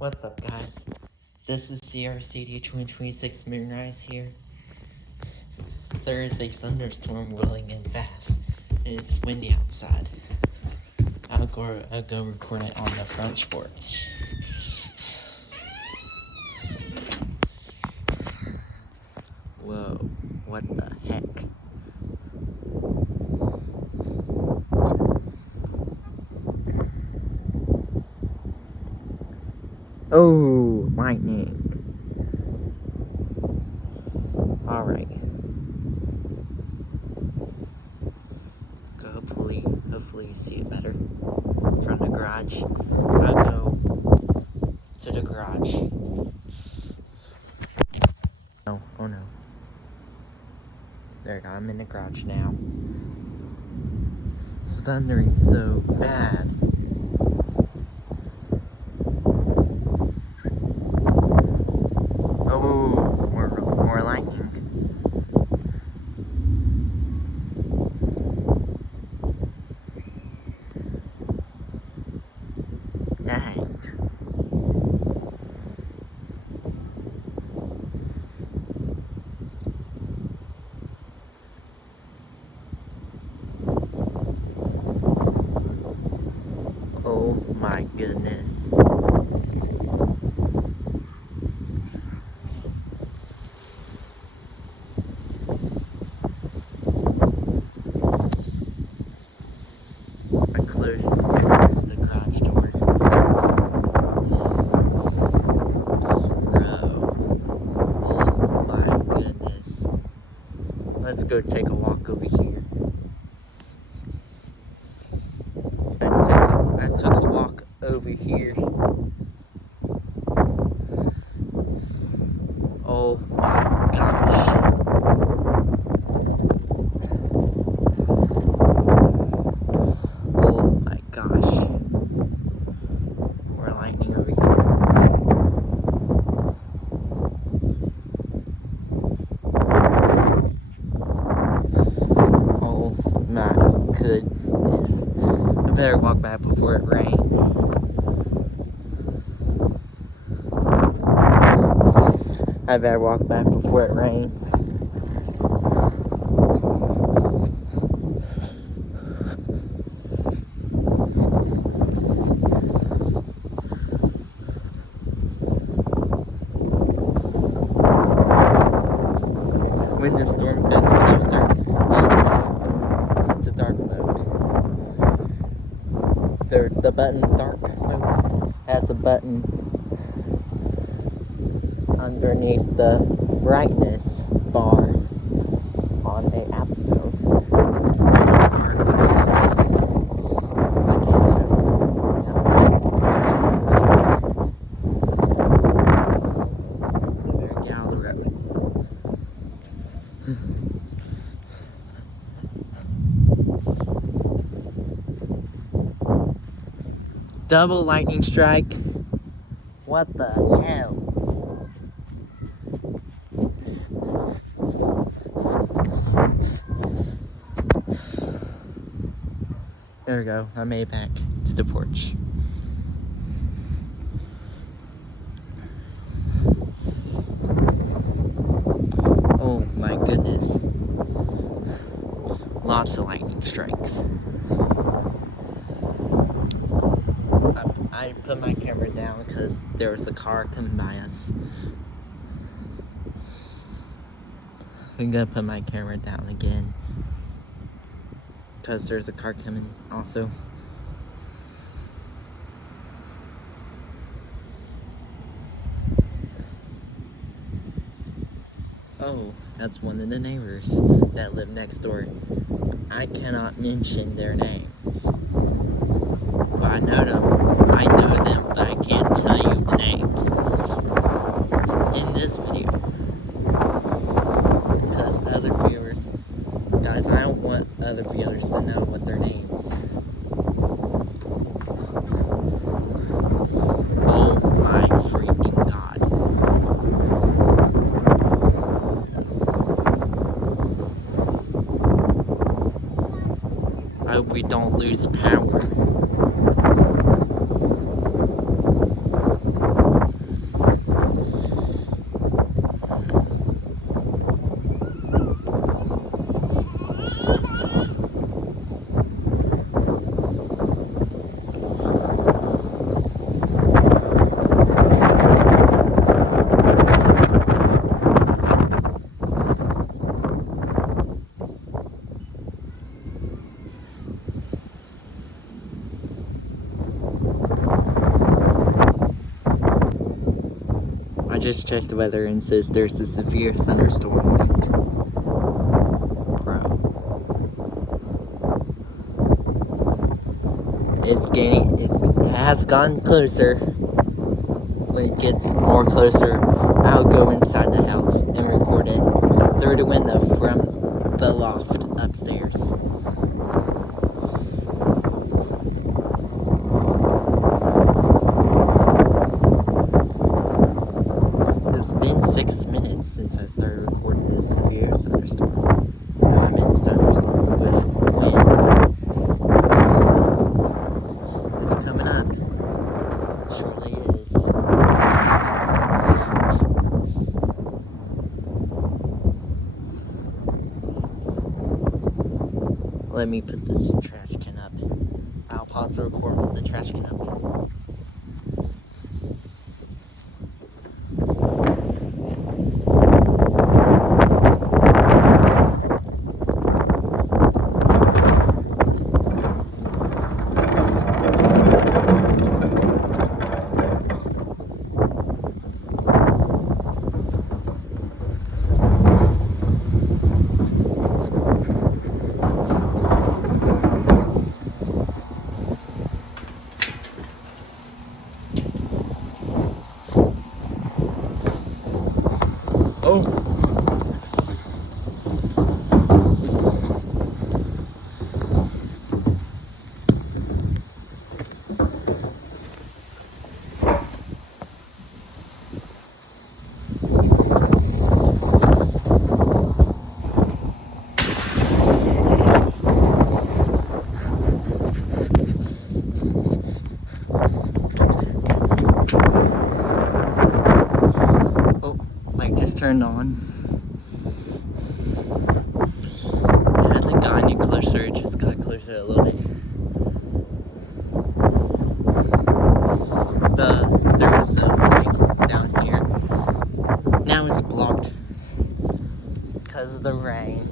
What's up, guys? This is CRCD 2026 Moonrise here. There is a thunderstorm rolling in fast, and it's windy outside. I'll go record it on the front porch. Whoa, what the heck? Oh, lightning. Alright. Hopefully you see it better from the garage. I'll go to the garage. Oh no. There we go, I'm in the garage now. It's thundering so bad. More lightning. Dang. Oh my goodness. I closed the garage door. Bro. Oh my goodness. Let's go take a walk over here. I took a walk over here. Oh my gosh. Oh my gosh. More lightning over here. Oh my goodness. I better walk back before it rains. I better walk back before it rains. When the storm gets closer, to dark mode. The button dark mode has a button underneath the brightness bar on a Apple phone. Get out of the road. Double lightning strike. What the hell? There we go. I made it back to the porch. Oh my goodness. Lots of lightning strikes. I put my camera down because there was a car coming by us. I'm gonna put my camera down again because there's a car coming also. Oh, that's one of the neighbors that live next door. I cannot mention their names. But I know them, but I can't tell you the names in this video. Because other viewers, guys, I don't want other viewers to know what their names. Oh my freaking god. I hope we don't lose power. just checked the weather and says there's a severe thunderstorm warning. Bro. It has gotten closer. When it gets more closer, I'll go inside the house and record it through the window from the loft upstairs. It's been 6 minutes since I started recording this severe thunderstorm. No, I meant thunderstorm with winds. It's coming up. Surely is. Let me put this trash can up. I'll pause the record with the trash can up. Oh! Turned on. It hasn't gotten any closer, it just got closer a little bit. There was some light down here. Now it's blocked because of the rain.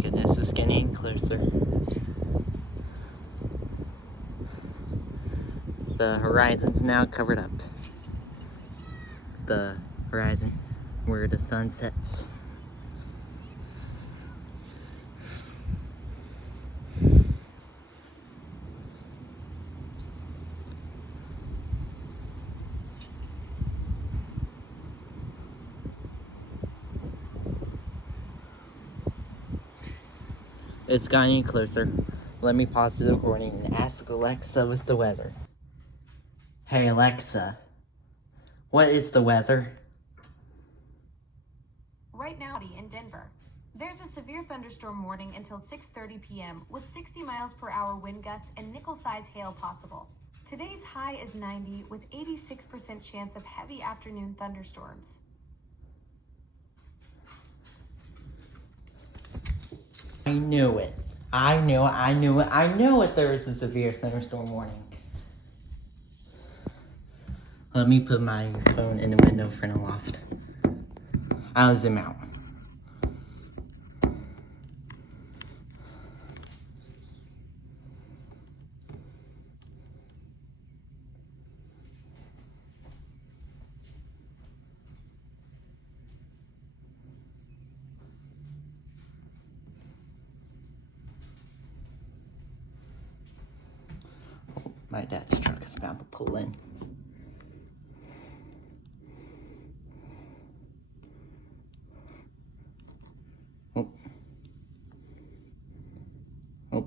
Goodness, it's getting closer. The horizon's now covered up. The horizon where the sun sets. It's gotten closer. Let me pause the recording and ask Alexa what's the weather. Hey Alexa, what is the weather? Right now in Denver, there's a severe thunderstorm warning until 6:30 p.m. with 60 miles per hour wind gusts and nickel-size hail possible. Today's high is 90 with 86% chance of heavy afternoon thunderstorms. I knew it. I knew it. There was a severe thunderstorm warning. Let me put my phone in the window for the loft. I'll zoom out. My dad's truck is about to pull in. Oh. Oh.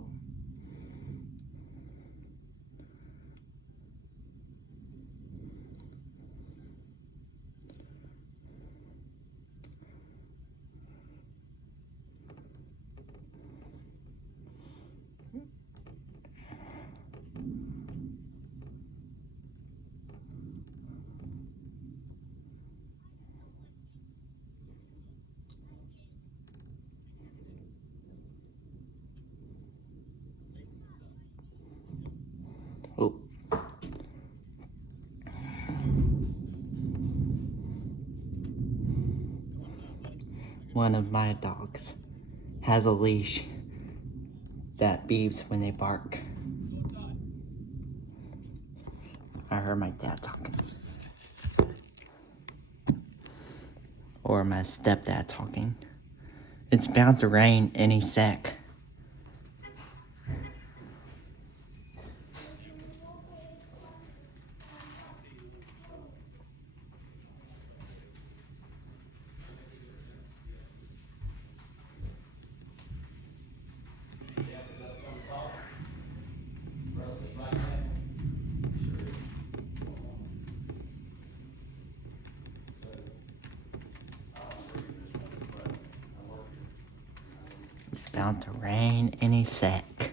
one of my dogs has a leash that beeps when they bark. I heard my dad talking. Or my stepdad talking. It's bound to rain any sec. It's bound to rain any sec.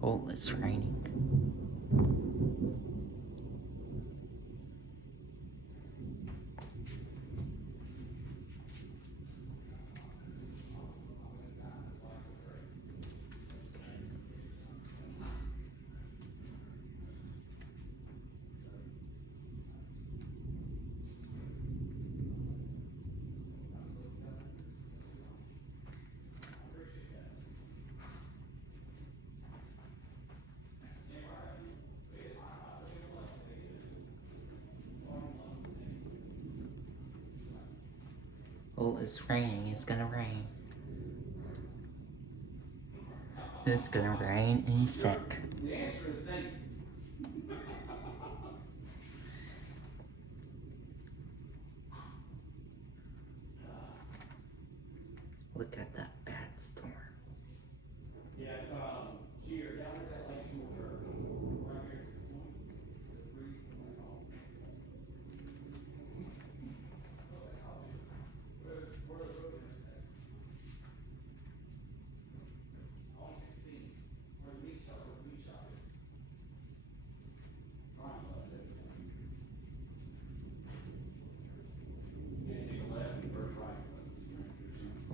Oh, it's raining. Oh, it's raining. It's gonna rain. It's gonna rain any sec. The answer is David. Look at that bad storm. Yeah, cheer. Yeah, look at that lake shore. Right here. Where the road is today? On 16. Where the meat shop is. Right, left it. Yeah, take a left and first right.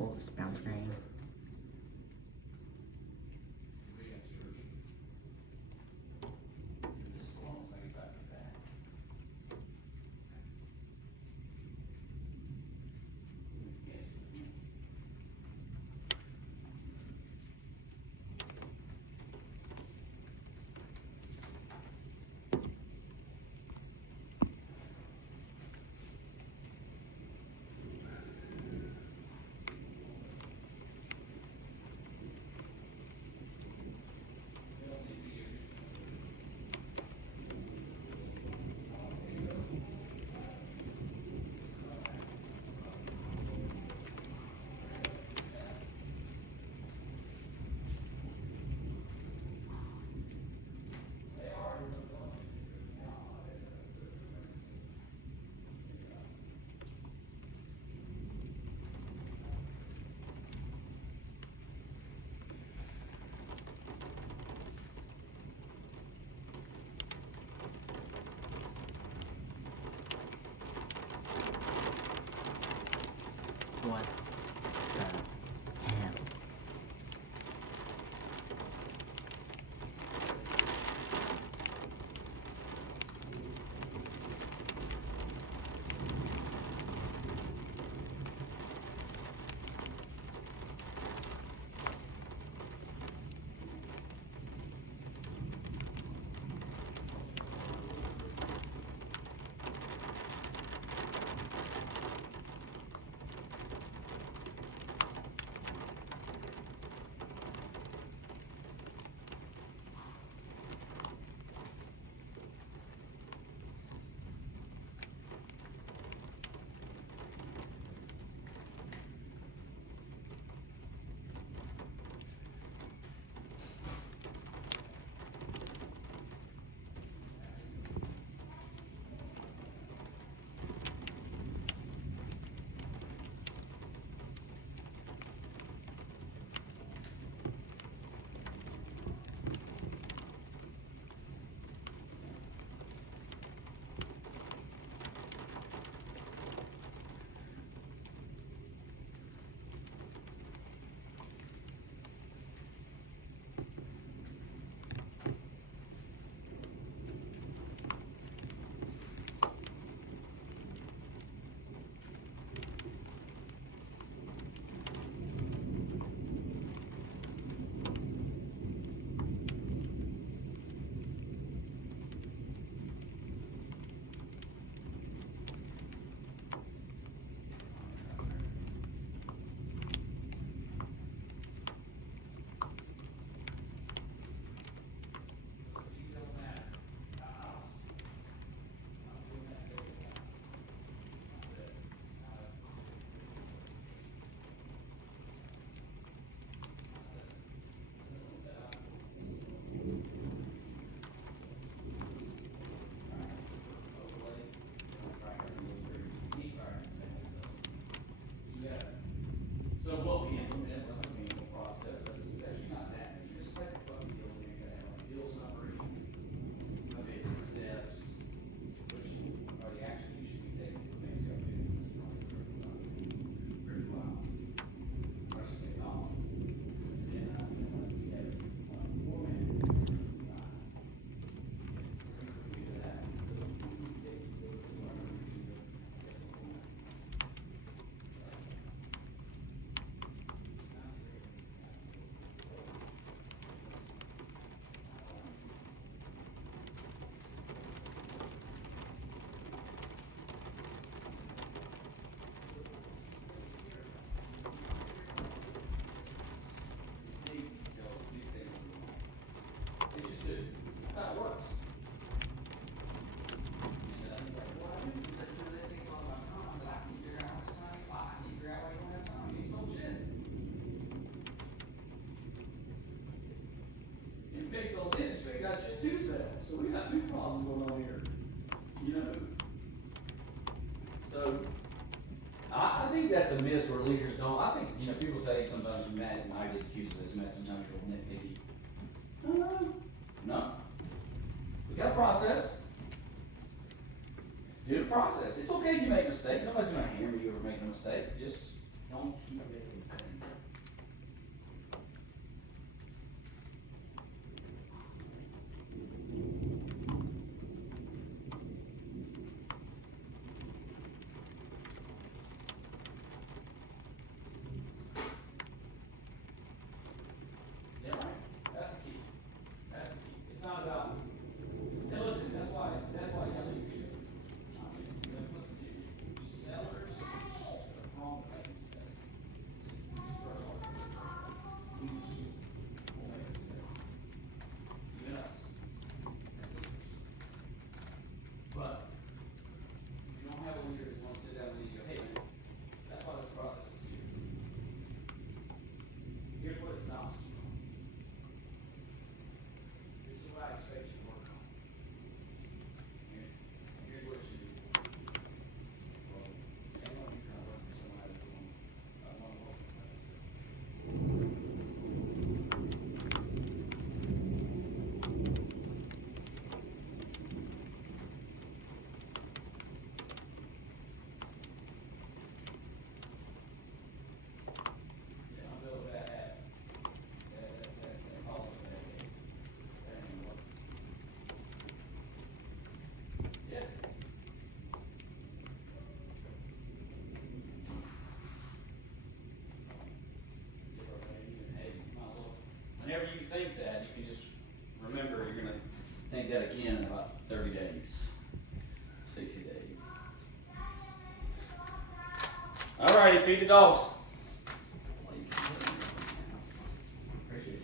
Oh, it's bound to rain. got shit to sell. So we got two problems going on here. You know? So, I think that's a miss where leaders don't. I think, you know, people say sometimes you're mad, and I get accused of this, mad, sometimes you're nitpicky. No. We got a process. Do the process. It's okay if you make mistakes. Nobody's going to hammer you over making a mistake. Just don't keep making mistakes. Yeah, right. That's the key. That's the key. It's not about. And listen, that's why you got leadership. Let's listen to you. Sellers are prone to make mistakes. Leaders will make mistakes. Even us. But if you don't have a leader who's going to sit down with you and go, hey man, that's why this process is here. Here's what it stops you from. This is what I expect you to work on. Here's what it should be. Well, anyone who kind of work for somebody who's doing one work. Yeah, I'm building that habit. That calls it that habit. That ain't work. Yeah. Hey, you might as well. Whenever you think that, you can just remember you're gonna think that again in about 30 days, 60 days. All righty, feed the dogs. Appreciate it.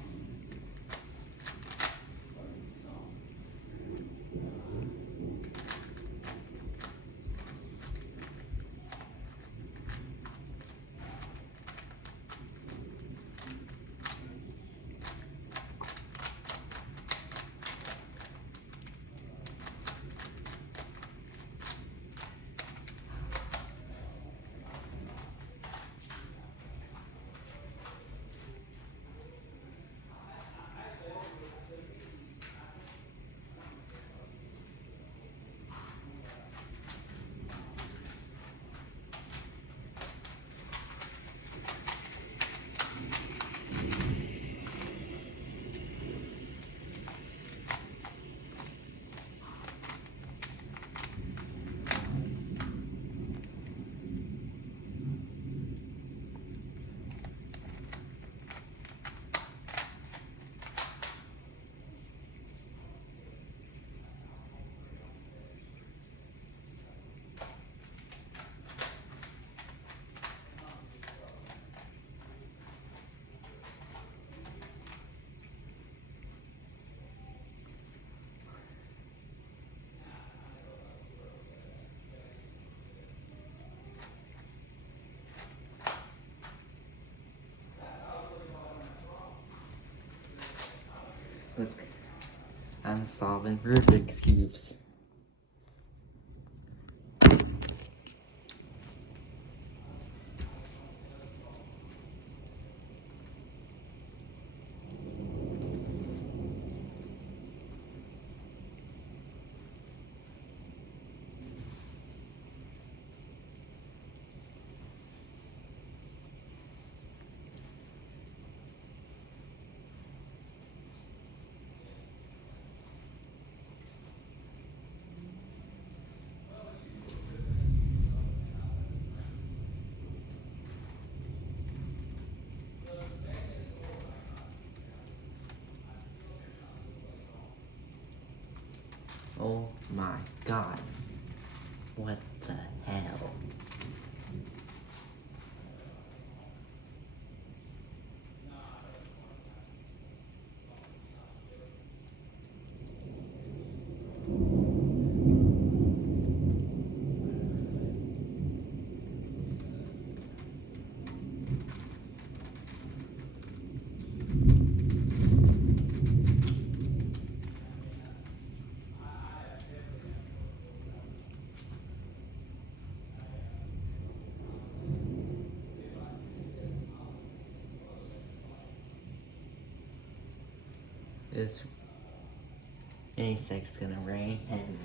Look, I'm solving Rubik's Cubes. Oh my god. What the hell? It's any second's gonna rain and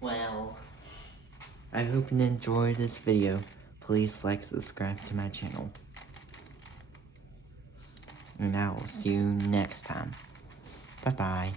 Well, I hope you enjoyed this video. Please like, subscribe to my channel. And I will see you next time. Bye-bye.